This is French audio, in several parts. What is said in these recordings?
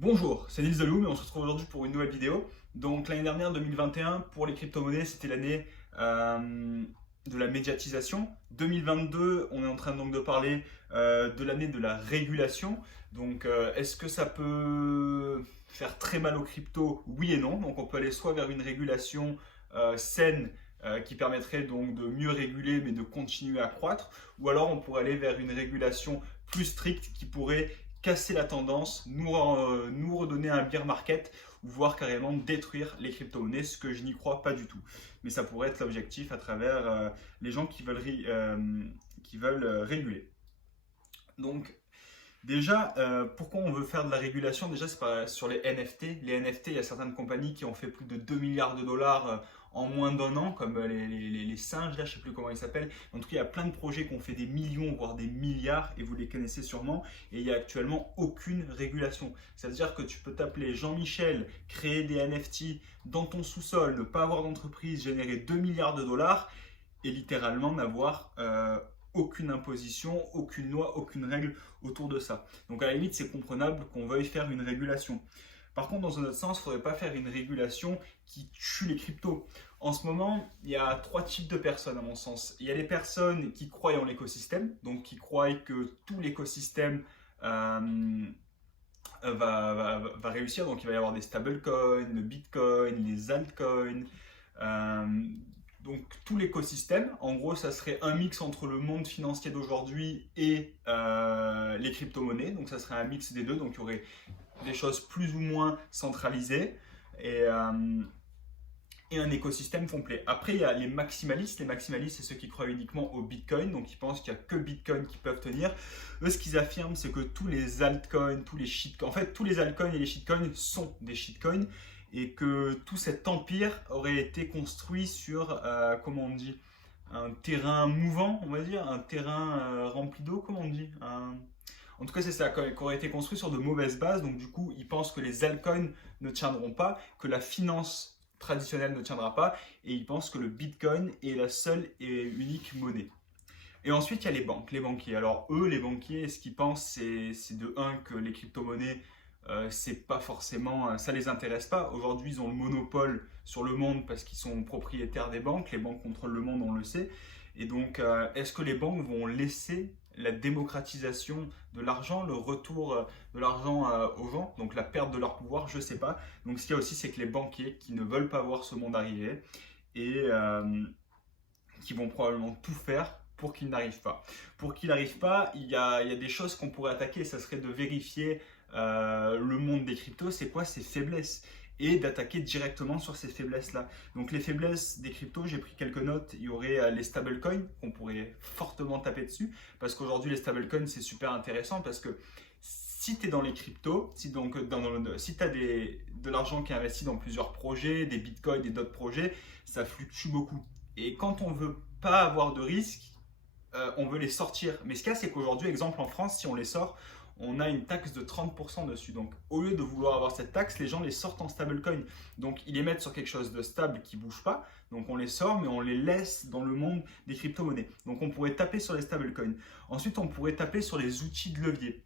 Bonjour, c'est Nils Deloum et on se retrouve aujourd'hui pour une nouvelle vidéo. Donc l'année dernière, 2021, pour les crypto-monnaies, c'était l'année de la médiatisation. 2022, on est en train donc de parler de l'année de la régulation. Donc est-ce que ça peut faire très mal aux cryptos? Oui et non. Donc on peut aller soit vers une régulation saine qui permettrait donc de mieux réguler mais de continuer à croître, ou alors on pourrait aller vers une régulation plus stricte qui pourrait casser la tendance, nous redonner un bear market ou voire carrément détruire les crypto-monnaies, ce que je n'y crois pas du tout. Mais ça pourrait être l'objectif à travers les gens qui veulent réguler. Donc déjà, pourquoi on veut faire de la régulation? Déjà, c'est sur les NFT. Les NFT, il y a certaines compagnies qui ont fait plus de 2 milliards de dollars en moins d'un an, comme les singes, là, je ne sais plus comment ils s'appellent. En tout cas, il y a plein de projets qui ont fait des millions, voire des milliards, et vous les connaissez sûrement. Et il n'y a actuellement aucune régulation. C'est-à-dire que tu peux t'appeler Jean-Michel, créer des NFT dans ton sous-sol, ne pas avoir d'entreprise, générer 2 milliards de dollars, et littéralement n'avoir aucune imposition, aucune loi, aucune règle autour de ça. Donc à la limite, c'est comprenable qu'on veuille faire une régulation. Par contre, dans un autre sens, il ne faudrait pas faire une régulation qui tue les cryptos. En ce moment, il y a trois types de personnes à mon sens. Il y a les personnes qui croient en l'écosystème, donc qui croient que tout l'écosystème va réussir. Donc il va y avoir des stablecoins, le bitcoin, les altcoins. Euh, donc tout l'écosystème, en gros, ça serait un mix entre le monde financier d'aujourd'hui et les crypto-monnaies. Donc ça serait un mix des deux. Donc il y aurait des choses plus ou moins centralisées et un écosystème complet. Après, il y a les maximalistes. Les maximalistes, c'est ceux qui croient uniquement au Bitcoin, donc ils pensent qu'il n'y a que Bitcoin qui peuvent tenir. Eux, ce qu'ils affirment, c'est que tous les altcoins, tous les shitcoins, en fait, tous les altcoins et les shitcoins sont des shitcoins et que tout cet empire aurait été construit sur, comment on dit, un terrain mouvant, on va dire, un terrain rempli d'eau, comment on dit, en tout cas, c'est ça, qui aurait été construit sur de mauvaises bases. Donc, du coup, ils pensent que les altcoins ne tiendront pas, que la finance traditionnelle ne tiendra pas, et ils pensent que le Bitcoin est la seule et unique monnaie. Et ensuite, il y a les banques, les banquiers. Alors, eux, les banquiers, ce qu'ils pensent, c'est de un que les crypto-monnaies, c'est pas forcément, ça les intéresse pas. Aujourd'hui, ils ont le monopole sur le monde parce qu'ils sont propriétaires des banques. Les banques contrôlent le monde, on le sait. Et donc, est-ce que les banques vont laisser la démocratisation de l'argent, le retour de l'argent aux gens, donc la perte de leur pouvoir, je ne sais pas. Donc ce qu'il y a aussi, c'est que les banquiers qui ne veulent pas voir ce monde arriver et qui vont probablement tout faire pour qu'il n'arrive pas. Pour qu'il n'arrive pas, il y a des choses qu'on pourrait attaquer, ça serait de vérifier le monde des cryptos, c'est quoi ses faiblesses et d'attaquer directement sur ces faiblesses-là. Donc les faiblesses des cryptos, j'ai pris quelques notes. Il y aurait les stablecoins qu'on pourrait fortement taper dessus parce qu'aujourd'hui les stablecoins c'est super intéressant parce que si tu es dans les cryptos, si tu as de l'argent qui est investi dans plusieurs projets, des bitcoins et d'autres projets, ça fluctue beaucoup. Et quand on veut pas avoir de risque, on veut les sortir. Mais ce qu'il y a, c'est qu'aujourd'hui, exemple en France, si on les sort, on a une taxe de 30% dessus. Donc, au lieu de vouloir avoir cette taxe, les gens les sortent en stablecoin. Donc, ils les mettent sur quelque chose de stable qui ne bouge pas. Donc, on les sort, mais on les laisse dans le monde des crypto-monnaies. Donc, on pourrait taper sur les stablecoins. Ensuite, on pourrait taper sur les outils de levier.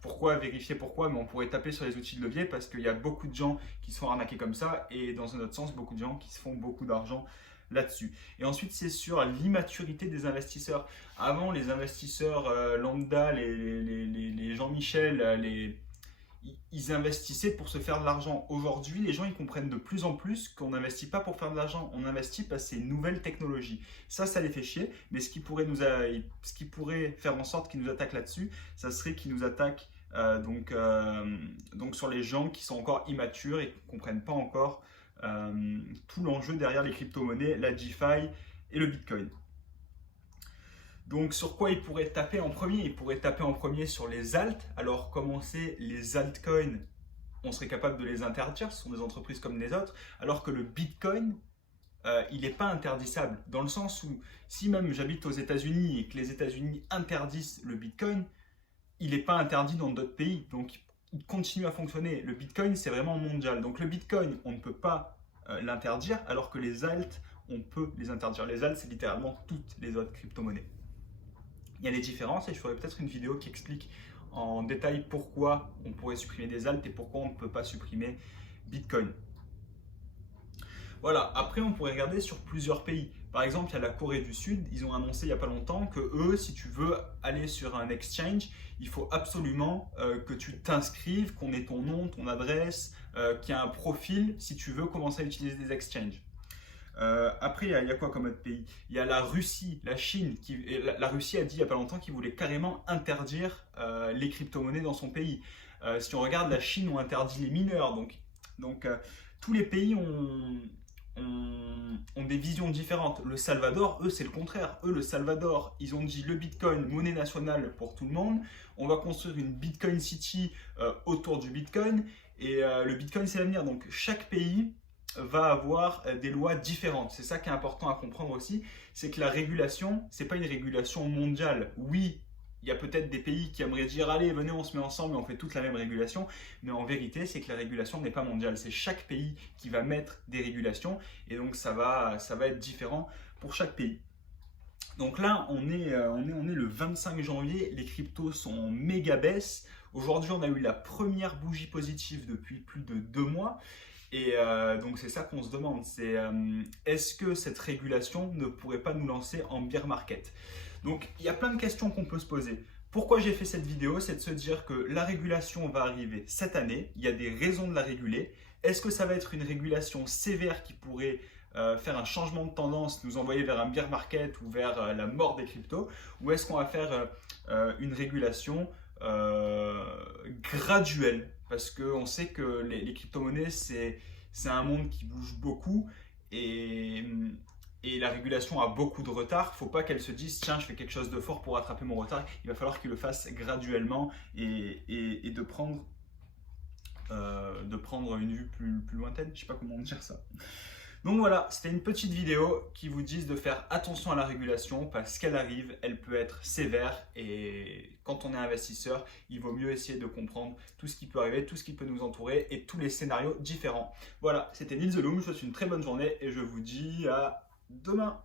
Pourquoi vérifier pourquoi, mais on pourrait taper sur les outils de levier parce qu'il y a beaucoup de gens qui se font arnaquer comme ça et dans un autre sens, beaucoup de gens qui se font beaucoup d'argent là-dessus. Et ensuite, c'est sur l'immaturité des investisseurs. Avant, les investisseurs lambda, les Jean-Michel, ils investissaient pour se faire de l'argent. Aujourd'hui, les gens ils comprennent de plus en plus qu'on n'investit pas pour faire de l'argent, on investit parce que c'est une nouvelle technologie. Ça les fait chier, mais ce qui pourrait faire en sorte qu'ils nous attaquent là-dessus, ça serait qu'ils nous attaquent donc sur les gens qui sont encore immatures et qui ne comprennent pas encore tout l'enjeu derrière les crypto-monnaies, la DeFi et le Bitcoin. Donc sur quoi il pourrait taper en premier? Il pourrait taper en premier sur les alts. Alors comme on sait, les altcoins, on serait capable de les interdire, ce sont des entreprises comme les autres, alors que le Bitcoin, il n'est pas interdissable, dans le sens où si même j'habite aux États-Unis et que les États-Unis interdisent le Bitcoin, il n'est pas interdit dans d'autres pays, donc il continue à fonctionner. Le Bitcoin, c'est vraiment mondial. Donc le Bitcoin, on ne peut pas l'interdire, alors que les alts, on peut les interdire. Les alts, c'est littéralement toutes les autres crypto-monnaies. Il y a des différences et je ferai peut-être une vidéo qui explique en détail pourquoi on pourrait supprimer des alts et pourquoi on ne peut pas supprimer Bitcoin. Voilà, après on pourrait regarder sur plusieurs pays. Par exemple, il y a la Corée du Sud, ils ont annoncé il n'y a pas longtemps que eux, si tu veux aller sur un exchange, il faut absolument que tu t'inscrives, qu'on ait ton nom, ton adresse, qu'il y ait un profil si tu veux commencer à utiliser des exchanges. Après, il y a quoi comme autre pays? Il y a la Russie, la Chine. La Russie a dit il n'y a pas longtemps qu'ils voulaient carrément interdire les crypto-monnaies dans son pays. Si on regarde, la Chine ont interdit les mineurs. Donc tous les pays ont des visions différentes. Le Salvador, eux, c'est le contraire. Eux, le Salvador, ils ont dit le Bitcoin, monnaie nationale pour tout le monde. On va construire une Bitcoin City autour du Bitcoin. Et le Bitcoin, c'est l'avenir. Donc chaque pays va avoir des lois différentes. C'est ça qui est important à comprendre aussi, c'est que la régulation, c'est pas une régulation mondiale. Oui, il y a peut-être des pays qui aimeraient dire allez, venez, on se met ensemble et on fait toute la même régulation, mais en vérité, c'est que la régulation n'est pas mondiale. C'est chaque pays qui va mettre des régulations et donc ça va être différent pour chaque pays. Donc là, on est le 25 janvier, les cryptos sont en méga baisse. Aujourd'hui, on a eu la première bougie positive depuis plus de 2 mois. Et donc c'est ça qu'on se demande, c'est est-ce que cette régulation ne pourrait pas nous lancer en bear market? Donc il y a plein de questions qu'on peut se poser. Pourquoi j'ai fait cette vidéo? C'est de se dire que la régulation va arriver cette année, il y a des raisons de la réguler. Est-ce que ça va être une régulation sévère qui pourrait faire un changement de tendance, nous envoyer vers un bear market ou vers la mort des cryptos? Ou est-ce qu'on va faire une régulation graduelle? Parce qu'on sait que les crypto-monnaies, c'est un monde qui bouge beaucoup et la régulation a beaucoup de retard. Il ne faut pas qu'elle se dise tiens, je fais quelque chose de fort pour rattraper mon retard. Il va falloir qu'il le fasse graduellement et de prendre une vue plus lointaine. Je ne sais pas comment dire ça. Donc voilà, c'était une petite vidéo qui vous dit de faire attention à la régulation parce qu'elle arrive, elle peut être sévère et quand on est investisseur, il vaut mieux essayer de comprendre tout ce qui peut arriver, tout ce qui peut nous entourer et tous les scénarios différents. Voilà, c'était Nils The Loom, je vous souhaite une très bonne journée et je vous dis à demain.